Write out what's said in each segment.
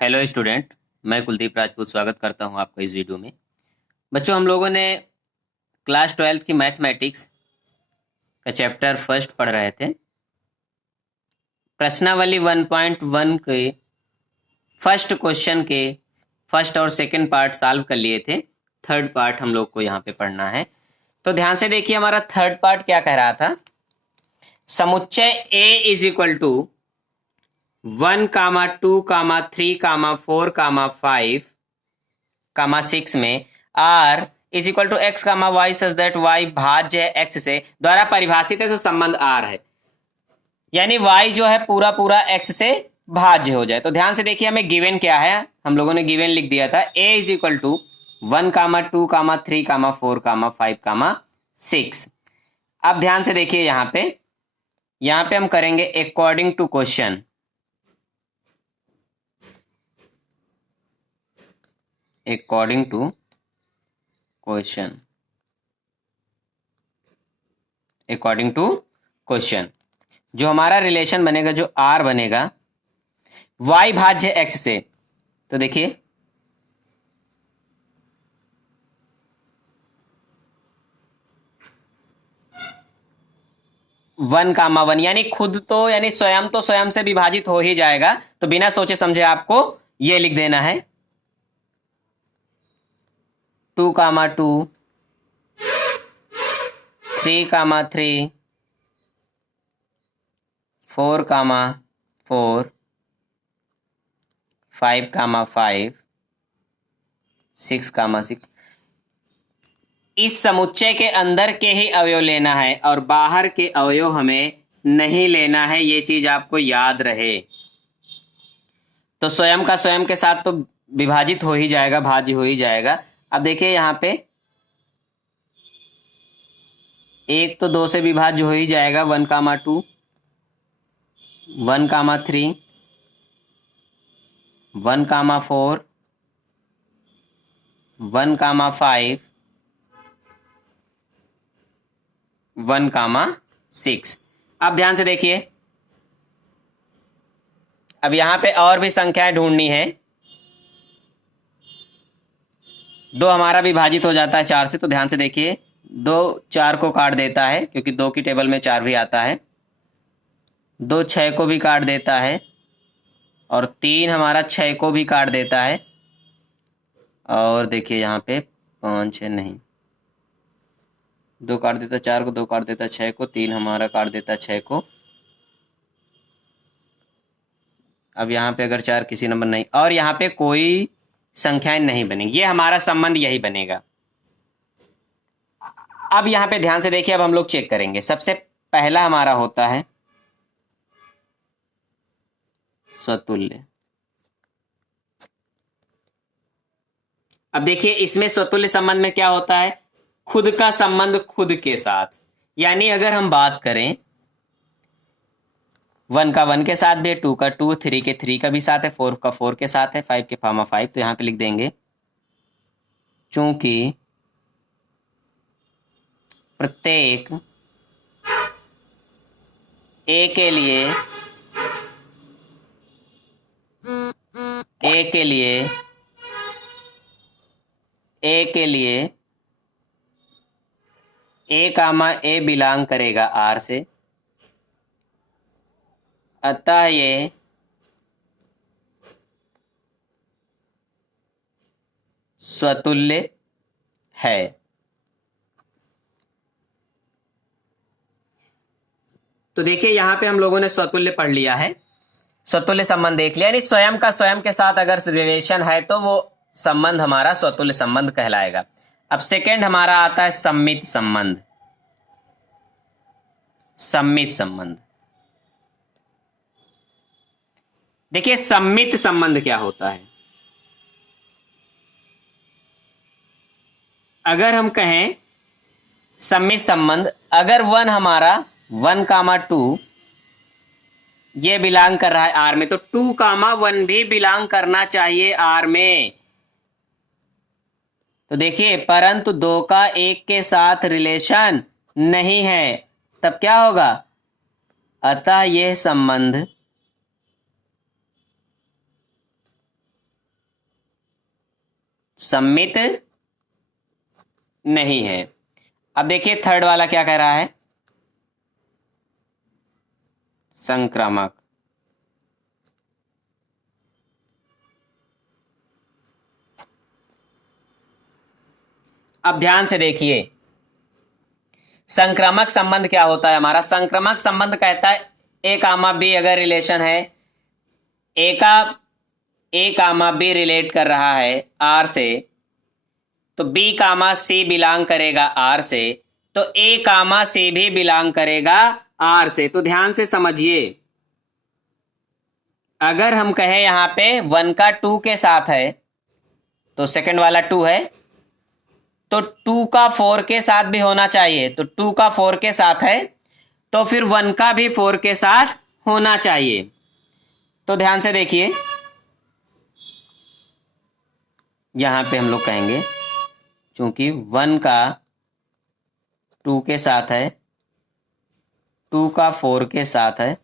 Hello student, मैं कुलदीप राजपूत स्वागत करता हूं आपका इस वीडियो में। बच्चों, हम लोगों ने क्लास 12th की मैथमेटिक्स का चैप्टर फर्स्ट पढ़ रहे थे। प्रश्नावली 1.1 के फर्स्ट क्वेश्चन के फर्स्ट और सेकंड पार्ट सॉल्व कर लिए थे। थर्ड पार्ट हम लोग को यहाँ पे पढ़ना है, तो ध्यान से देखिए। हमारा थर्ड पार्ट क्या कह रहा था? समुच्चय A इज इक्वल टू 1, 2, 3, 4, 5, 6 में R is equal to X comma Y such that Y भाज्य एक्स से द्वारा परिभाषित है, तो संबंध R है, यानी y जो है पूरा पूरा x से भाज्य हो जाए। तो ध्यान से देखिए, हमें गिवन क्या है, हम लोगों ने गिवन लिख दिया था a इज इक्वल टू 1, 2, 3, 4, 5, 6। अब ध्यान से देखिए, यहां पे हम करेंगे according to question. According to question, according to question जो हमारा रिलेशन बनेगा, जो R बनेगा y भाज्य x से। तो देखिए 1, 1 यानी खुद तो, यानी स्वयं से विभाजित हो ही जाएगा, तो बिना सोचे समझे आपको ये लिख देना है 2, 2, 3, 3, 4, 4, 5, 5, 6, 6। इस समुच्चय के अंदर के ही अवयव लेना है और बाहर के अवयव हमें नहीं लेना है, ये चीज आपको याद रहे। तो स्वयं का स्वयं के साथ तो विभाजित हो ही जाएगा, भाज्य हो ही जाएगा। अब देखिए यहाँ पे 1 तो 2 से विभाज्य हो ही जाएगा, 1, 2, 1, 3, 1, 4, 1, 5, 1, 6। अब ध्यान से देखिए, अब यहां पे और भी संख्याएं ढूंढनी है। 2 हमारा विभाजित हो जाता है 4 से, तो ध्यान से देखिए 2 4 को काट देता है, क्योंकि 2 की टेबल में 4 भी आता है। 2 6 को भी काट देता है, और 3 हमारा 6 को भी काट देता है। और देखिए यहाँ पे 5 6 नहीं, 2 काट देता 4 को, 2 काट देता 6 को, 3 हमारा काट देता 6 को। अब यहाँ पे अगर 4 किसी नंबर नहीं, और यहाँ पे कोई संख्याएं नहीं बनेगी, ये हमारा संबंध यही बनेगा। अब यहाँ पे ध्यान से देखिए, अब हम लोग चेक करेंगे। सबसे पहला हमारा होता है स्वतुल्य। अब देखिए, इसमें स्वतुल्य संबंध में क्या होता है? खुद का संबंध खुद के साथ, यानी अगर हम बात करें 1 का 1 के साथ भी, 2 का 2, 3 के 3 का भी साथ है, 4 का 4 के साथ है, 5 के 5, तो यहां पे लिख देंगे चूंकि प्रत्येक ए के लिए ए के लिए ए के लिए ए बिलोंग करेगा आर से, अतः ये स्वतुल्य है। तो देखिए यहां पे हम लोगों ने स्वतुल्य पढ़ लिया है, स्वतुल्य संबंध देख लिया, यानी स्वयं का स्वयं के साथ अगर रिलेशन है तो वो संबंध हमारा स्वतुल्य संबंध कहलाएगा। अब सेकंड हमारा आता है सम्मित संबंध। सम्मित संबंध, देखिए सम्मित संबंध क्या होता है? अगर हम कहें सम्मित संबंध, अगर 1 हमारा 1, 2 ये बिलोंग कर रहा है आर में, तो 2, 1 भी बिलोंग करना चाहिए आर में। तो देखिए, परंतु 2 का 1 के साथ रिलेशन नहीं है, तब क्या होगा? अतः यह संबंध सममित नहीं है। अब देखिए थर्ड वाला क्या कह रहा है, संक्रामक। अब ध्यान से देखिए संक्रामक संबंध क्या होता है हमारा। संक्रामक संबंध कहता है ए कामा बी अगर रिलेशन है, ए कामा बी रिलेट कर रहा है आर से, तो बी कामा सी बिलोंग करेगा आर से, तो ए कामा सी भी बिलोंग करेगा आर से। तो ध्यान से समझिए, अगर हम कहें यहां पे 1 का 2 के साथ है तो सेकंड वाला 2 है, तो 2 का 4 के साथ भी होना चाहिए, तो 2 का 4 के साथ है तो फिर 1 का भी 4 के साथ होना चाहिए। तो ध्यान से देखिए यहां पे हम लोग कहेंगे क्योंकि 1 का 2 के साथ है, 2 का 4 के साथ है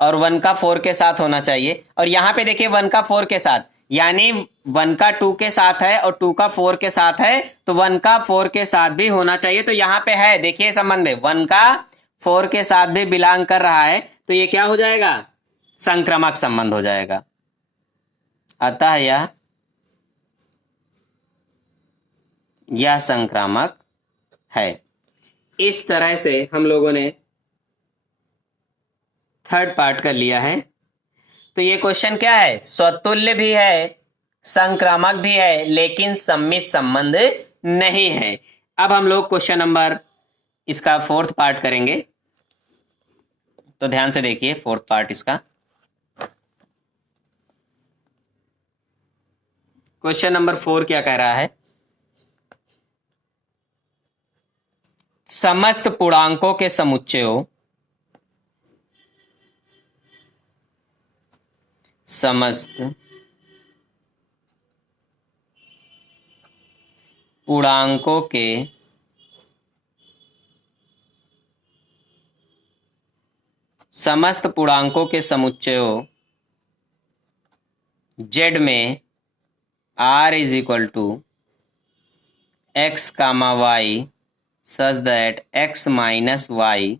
और 1 का 4 के साथ होना चाहिए। और यहां पे देखिए 1 का 4 के साथ, यानी 1 का 2 के साथ है और 2 का 4 के साथ है, तो 1 का 4 के साथ भी होना चाहिए। तो यहां पे है देखिए संबंध में 1 का 4 के साथ भी बिलोंग कर रहा है, तो ये क्या हो जाएगा, संक्रामक संबंध हो जाएगा। अतः यह संक्रामक है। इस तरह से हम लोगों ने थर्ड पार्ट कर लिया है। तो ये क्वेश्चन क्या है, स्वतुल्य भी है, संक्रामक भी है, लेकिन सम्मित संबंध नहीं है। अब हम लोग क्वेश्चन नंबर इसका फोर्थ पार्ट करेंगे। तो ध्यान से देखिए फोर्थ पार्ट इसका। क्वेश्चन नंबर 4 क्या कह रहा है, समस्त पूर्णांकों के समुच्चयों, समस्त पूर्णांकों के समुच्चयों z में r is equal to x comma y such that x minus y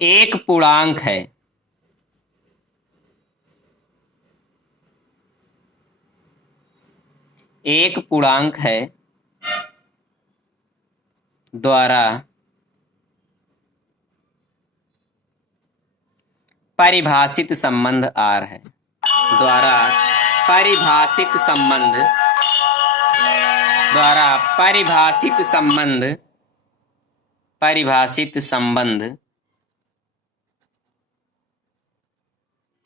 एक पूर्णांक है। एक पूर्णांक है द्वारा परिभाषित संबंध R है, द्वारा परिभाषित संबंध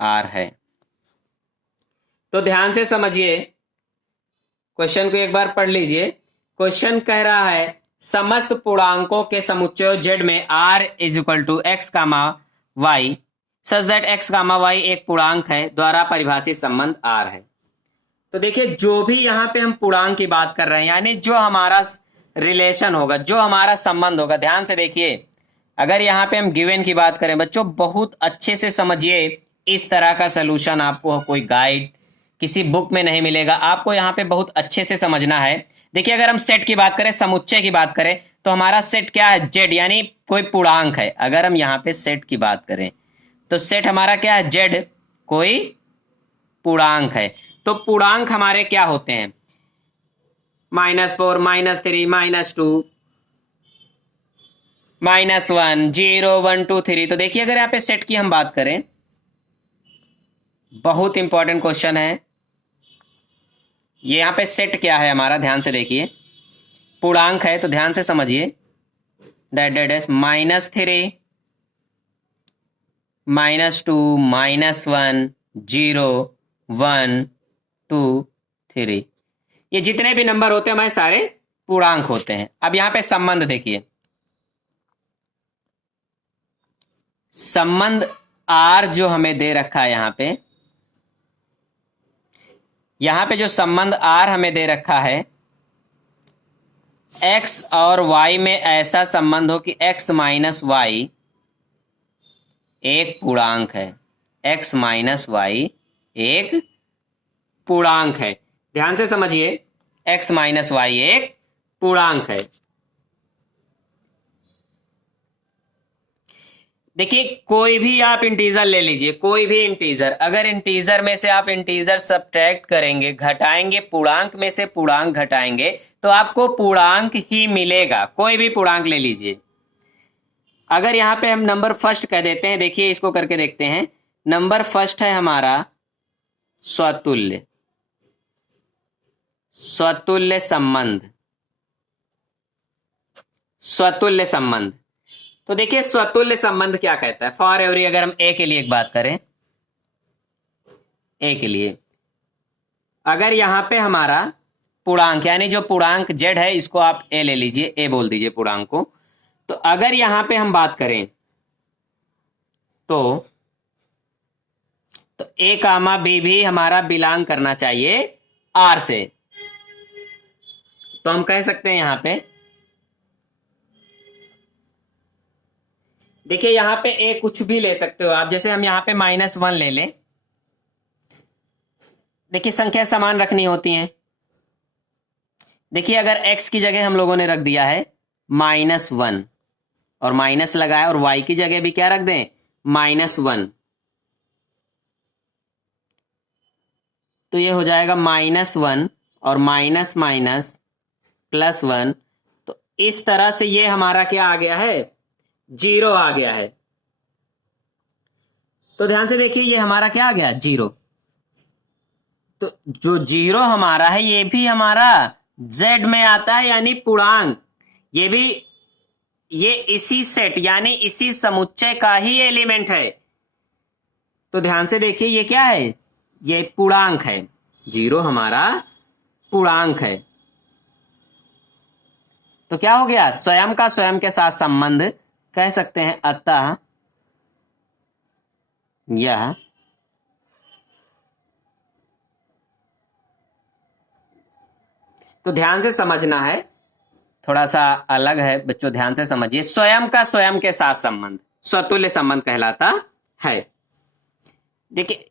R है। तो ध्यान से समझिए, क्वेश्चन को एक बार पढ़ लीजिए। क्वेश्चन कह रहा है समस्त पूर्णांकों के समुच्चय z में r is equal to X comma Y such that x comma Y एक पूर्णांक है द्वारा परिभाषित संबंध r है। तो देखिए जो भी यहाँ पे हम पूर्णांक की बात कर रहे हैं, यानी जो हमारा रिलेशन होगा, जो हमारा संबंध होगा, ध्यान से देखिए। अगर यहाँ पे हम गिवन की बात करें बच्चों, बहुत अच्छे से समझिए, इस तरह का सलूशन आपको कोई गाइड किसी बुक में नहीं मिलेगा, आपको यहाँ पे बहुत अच्छे से समझना है। देखिए अगर हम सेट की बात करें, समुच्चय की बात करें, तो हमारा सेट क्या है, जेड, यानी कोई पूर्णांक है। अगर हम यहाँ पे सेट की बात करें तो सेट हमारा क्या है, जेड, कोई पूर्णांक है। तो पूर्णांक हमारे क्या होते हैं, -4, -3, -2, -1, 0, 1, 2, 3। तो देखिए अगर यहाँ पे सेट की हम बात करें, बहुत इंपॉर्टेंट क्वेश्चन है ये। यहाँ पे सेट क्या है हमारा, ध्यान से देखिए, पूर्णांक है, तो ध्यान से समझिए। -3, -2, -1, 0, 1, 2, 3, ये जितने भी नंबर होते हैं हमारे सारे पूर्णांक होते हैं। अब यहाँ पे संबंध देखिए, संबंध R जो हमें दे रखा है यहाँ पे जो संबंध R हमें दे रखा है, x और y में ऐसा संबंध हो कि x माइनस वाई एक पूर्णांक है, x माइनस वाई एक पूर्णांक है। ध्यान से समझिए, x माइनस वाई एक पूर्णांक है। देखिए कोई भी आप इंटीजर ले लीजिए, कोई भी इंटीजर, अगर इंटीजर में से आप इंटीजर सब्ट्रैक्ट करेंगे, घटाएंगे, पूर्णांक में से पूर्णांक घटाएंगे तो आपको पूर्णांक ही मिलेगा। कोई भी पूर्णांक ले लीजिए। अगर यहां पे हम नंबर फर्स्ट कह देते हैं, देखिए इसको करके देखते हैं। नंबर फर्स्ट है हमारा स्वतुल्य, स्वतुल्य संबंध, स्वतुल्य संबंध। तो देखिए स्वतुल्य संबंध क्या कहता है। फॉर एवरी, अगर हम ए के लिए एक बात करें, ए के लिए अगर यहां पे हमारा पूर्णांक, यानी जो पूर्णांक जेड है, इसको आप ए ले लीजिए, ए बोल दीजिए पूर्णांक को। तो अगर यहां पे हम बात करें तो ए कामा बी भी हमारा बिलोंग करना चाहिए आर से। तो हम कह सकते हैं यहां पे, देखिए यहां पे ए कुछ भी ले सकते हो आप, जैसे हम यहां पे -1 ले लें। देखिए संख्या समान रखनी होती हैं। देखिए अगर x की जगह हम लोगों ने रख दिया है -1 और माइनस लगाया, और y की जगह भी क्या रख दें, -1, तो ये हो जाएगा -1 और माइनस माइनस +1। तो इस तरह से ये हमारा क्या आ गया है, 0 आ गया है। तो ध्यान से देखिए ये हमारा क्या आ गया, 0। तो जो 0 हमारा है ये भी हमारा z में आता है, यानी पूर्णांक। ये भी, ये इसी सेट यानी इसी समुच्चय का ही एलिमेंट है। तो ध्यान से देखिए ये क्या है, ये पूर्णांक है। 0 हमारा पूर्णांक है। तो क्या हो गया, स्वयं का स्वयं के साथ संबंध कह सकते हैं। अतः यह तो ध्यान से समझना है, थोड़ा सा अलग है बच्चों, ध्यान से समझिए। स्वयं का स्वयं के साथ संबंध स्वतुल्य संबंध कहलाता है। देखिए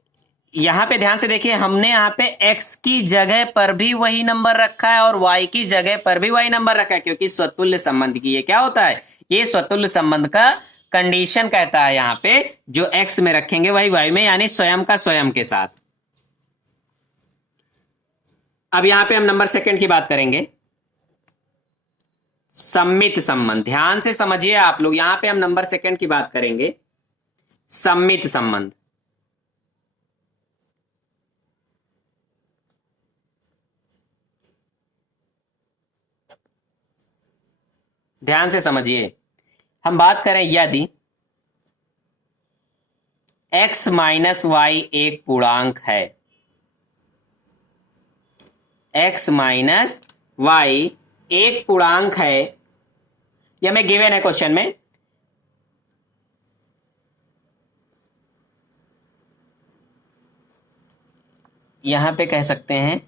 यहां पे ध्यान से देखिए, हमने यहां पे x की जगह पर भी वही नंबर रखा है और y की जगह पर भी वही नंबर रखा है, क्योंकि स्वतुल्य संबंध की ये क्या होता है, ये स्वतुल्य संबंध का कंडीशन कहता है। यहां पे जो x में रखेंगे वही y में, यानी स्वयं का स्वयं के साथ। अब यहां पे हम नंबर सेकंड की बात करेंगे, सम्मित संबंध। ध्यान से समझिए आप लोग, यहां पे हम नंबर सेकंड की बात करेंगे, सम्मित संबंध। ध्यान से समझिए, हम बात करें यदि x माइनस वाई एक पूर्णांक है, x माइनस वाई एक पूर्णांक है, यह में गिवन है क्वेश्चन में। यहां पे कह सकते हैं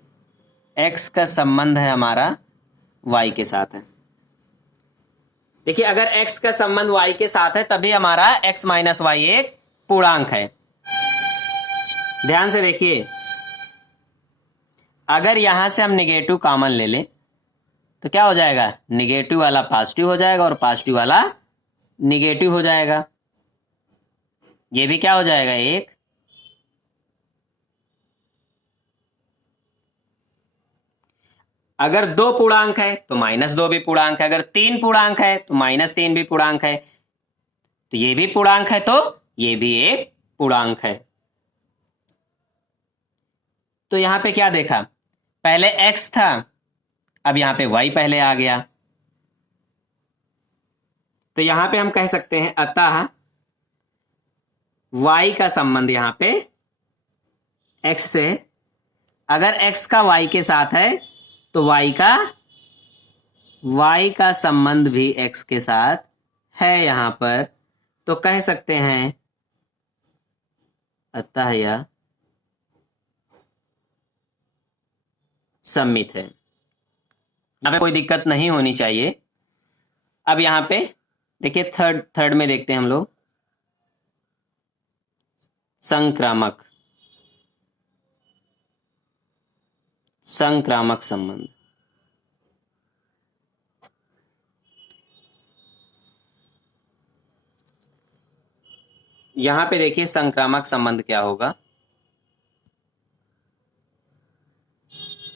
x का संबंध है हमारा y के साथ है। देखिए अगर x का संबंध y के साथ है तभी हमारा x माइनस वाई एक पूर्णांक है। ध्यान से देखिए, अगर यहां से हम निगेटिव कॉमन ले लें तो क्या हो जाएगा, निगेटिव वाला पॉजिटिव हो जाएगा और पॉजिटिव वाला निगेटिव हो जाएगा। ये भी क्या हो जाएगा, एक। अगर 2 पूर्णांक है तो -2 भी पूर्णांक है, अगर 3 पूर्णांक है तो -3 भी पूर्णांक है, तो ये भी पूर्णांक है, तो ये भी एक पूर्णांक है। तो यहां पे क्या देखा, पहले x था, अब यहां पे y पहले आ गया। तो यहां पे हम कह सकते हैं अतः y का संबंध यहां पे x से, अगर x का y के साथ है तो y का संबंध भी x के साथ है यहां पर। तो कह सकते हैं अतः यह सम्मित है। यहां पे कोई दिक्कत नहीं होनी चाहिए। अब यहां पे देखिए थर्ड में देखते हैं हम लोग, संक्रामक, संक्रामक संबंध। यहां पे देखिए संक्रामक संबंध क्या होगा।